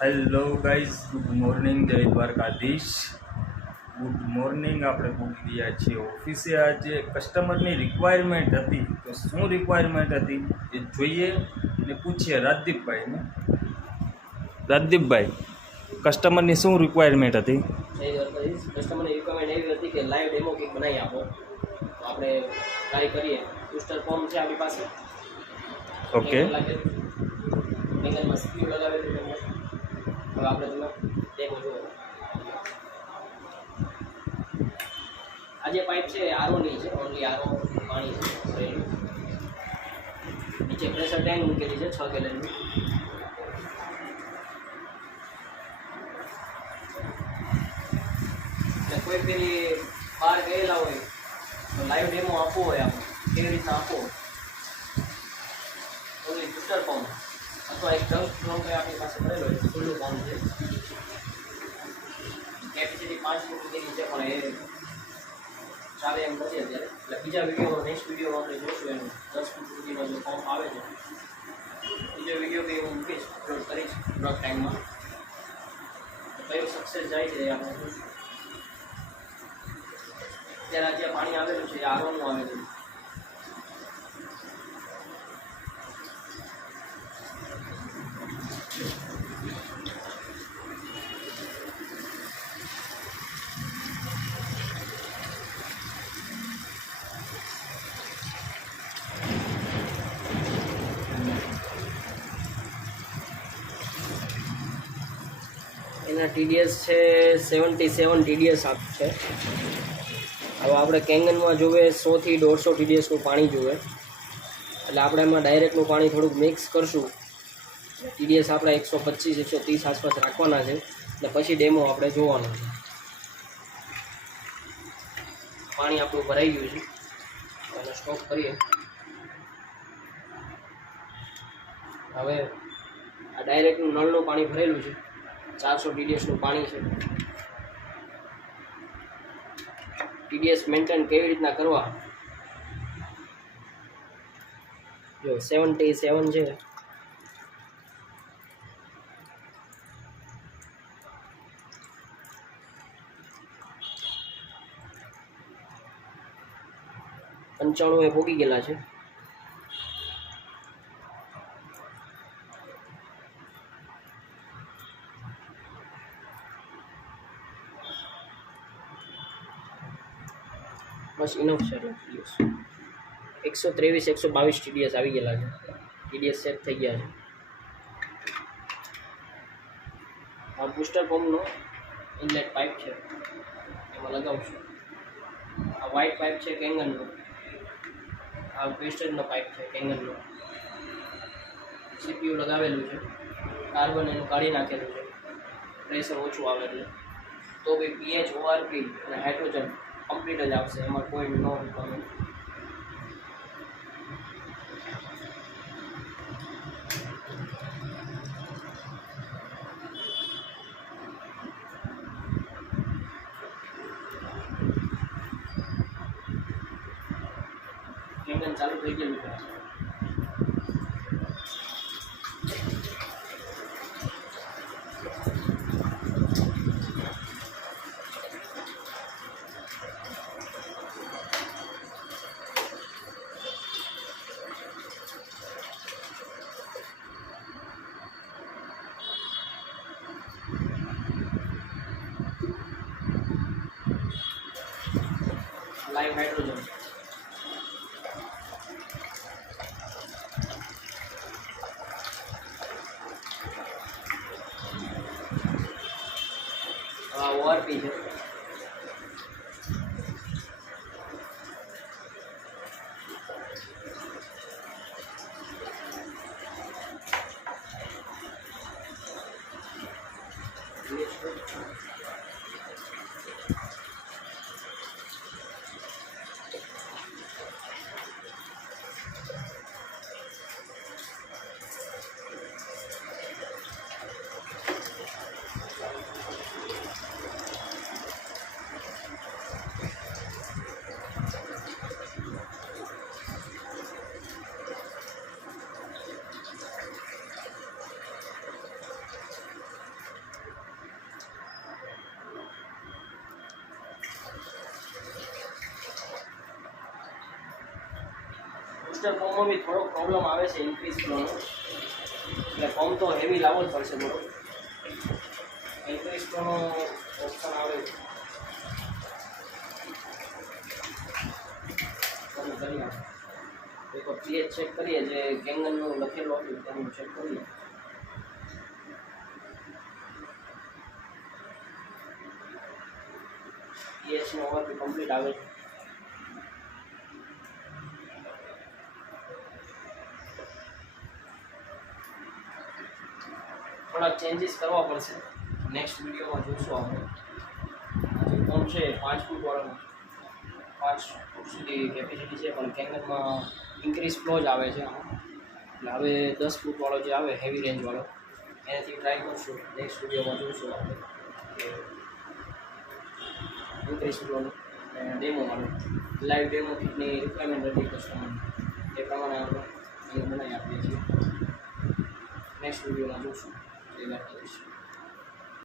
Hello guys, good morning, જય Dwarkadhish. Good morning. આપણે પહોંચી ગયા છીએ ઓફિસે. આજે કસ્ટમરની રિક્વાયરમેન્ટ હતી, તો શું રિક્વાયરમેન્ટ હતી એ જોઈએ ને પૂછીએ રાજદીપભાઈને. રાજદીપભાઈ, કસ્ટમરની શું રિક્વાયરમેન્ટ હતી? કસ્ટમરની રિક્વાયરમેન્ટ એવી હતી કે લાઈવ ડેમો કેક બનાવી આપો, તો આપણે ટ્રાય કરીએ. બુસ્ટર ફોર્મ છે આપણી પાસે. ઓકે, એંગલમાં સ્ક્યુ લગાવેલું છે. હવે આપણે તમે ડેમો જુઓ. આ જે પાઇપ છે આરોની છે, ઓનલી આરો પાણી છે ભરેલું. નીચે પ્રેશર ટેન્ક મૂકેલી છે 6 ગેલનની. એટલે કોઈ પેલી બહાર ગયેલા હોય તો લાઈવ ડેમો આપવો હોય, આપણે કેવી રીતના આપવો, ઓનલી બુસ્ટર પંપ અથવા એક ડંક પંપ આપણી પાસે ભરેલો હોય, ખુલ્લું પંપ છે. કેપેસિટી 5 લીટરની છે, પણ એ ચાલે એમ નથી અત્યારે. એટલે બીજા વિડીયો, નેક્સ્ટ વિડીયો આપણે જોઈશું એનું 10 ફૂટ સુધીનો જે પંપ આવે છે. બીજો વિડીયો બી હું મૂકીશ, અપલોડ કરીશ થોડાક ટાઈમમાં. કયું સક્સેસ જાય છે એ આપણે જોઈશું. અત્યારે આજે પાણી આવેલું છે એ આરોનું આવેલું છે. એના ટીડીએસ છે 77 ટીડીએસ છે. હવે આપણે કેંગનમાં જોવે 100 થી 150 ટીડીએસનું પાણી જોવે, એટલે આપણે એમાં ડાયરેક્ટનું પાણી થોડુંક મિક્સ કરશું. ટીડીએસ આપણે 125 130 આસપાસ રાખવાના છે, એટલે પછી ડેમો આપણે જોવાનો છે. પાણી આપણું ભરાઈ ગયું છે, એને સ્ટોપ કરીએ. હવે આ ડાયરેક્ટનું નળનું પાણી ભરેલું છે, 400 ટીડીએસનું પાણી છે. ટીડીએસ મેન્ટેન કેવી રીતના કરવા, જો 77 છે. એ પોગી ગયેલા છે. બસ ઇનફ છે. 123 122 ટીડીએસ આવી ગયેલા છે. ટીડીએસ સેટ થઈ ગયા છે. આ બુસ્ટર પંપનો ઇનલેટ પાઇપ છે, એમાં લગાવશું. આ વ્હાઇટ પાઇપ છે કેંગનનો. આ વેસ્ટર્નનો પાઇપ છે કેંગનનો. સીપીયુ લગાવેલું છે. કાર્બન એનું કાઢી નાખેલું છે, પ્રેશર ઓછું આવે એટલે. તો બી પીએચ, ઓઆરપી અને હાઇડ્રોજન કમ્પ્લીટ જ આવશે, એમાં કોઈ નો પ્રોબ્લેમ. કેંગન ચાલુ થઈ ગયેલું છે. લાઈવ હાઇડ્રોજન ઓઆરપી છે. માસ્ટર પંપમાં બી થોડો પ્રોબ્લેમ આવે છે ઇન્ક્રીઝ ફ્લોનો, એટલે પંપ તો હેવી લાવવો જ પડશે થોડો. ઇન્ક્રીઝ ફ્લોનો ઓપ્શન આવે છે તમે કરી આપો. એક પીએચ ચેક કરીએ, જે કેંગનનું લખેલું હતું તેનું ચેક કરીએ. પીએચનો ઓવરથી કમ્પ્લીટ આવે છે. થોડાક ચેન્જીસ કરવા પડશે, નેક્સ્ટ વિડીયોમાં જોઈશું આપણે. આજે પંપ છે 5 ફૂટ વાળાનો, 5 ફૂટ સુધી કેપેસિટી છે, પણ કેંગનમાં ઇન્ક્રીઝ ફ્લો જ આવે છે આમાં. એટલે હવે 10 ફૂટ વાળો જે આવે હેવી રેન્જ વાળો એનાથી ટ્રાય કરશું. નેક્સ્ટ વિડીયોમાં જોઈશું આપણે ઇન્ક્રીઝ ફ્લોનું ડેમો વાળો, લાઈવ ડેમો કિટની રિક્વાયરમેન્ટ હતી કસ્ટમરની, એ પ્રમાણે આપણે એને બનાવી આપીએ છીએ. નેક્સ્ટ વિડીયોમાં જોઈશું. એ વાત કરીશું.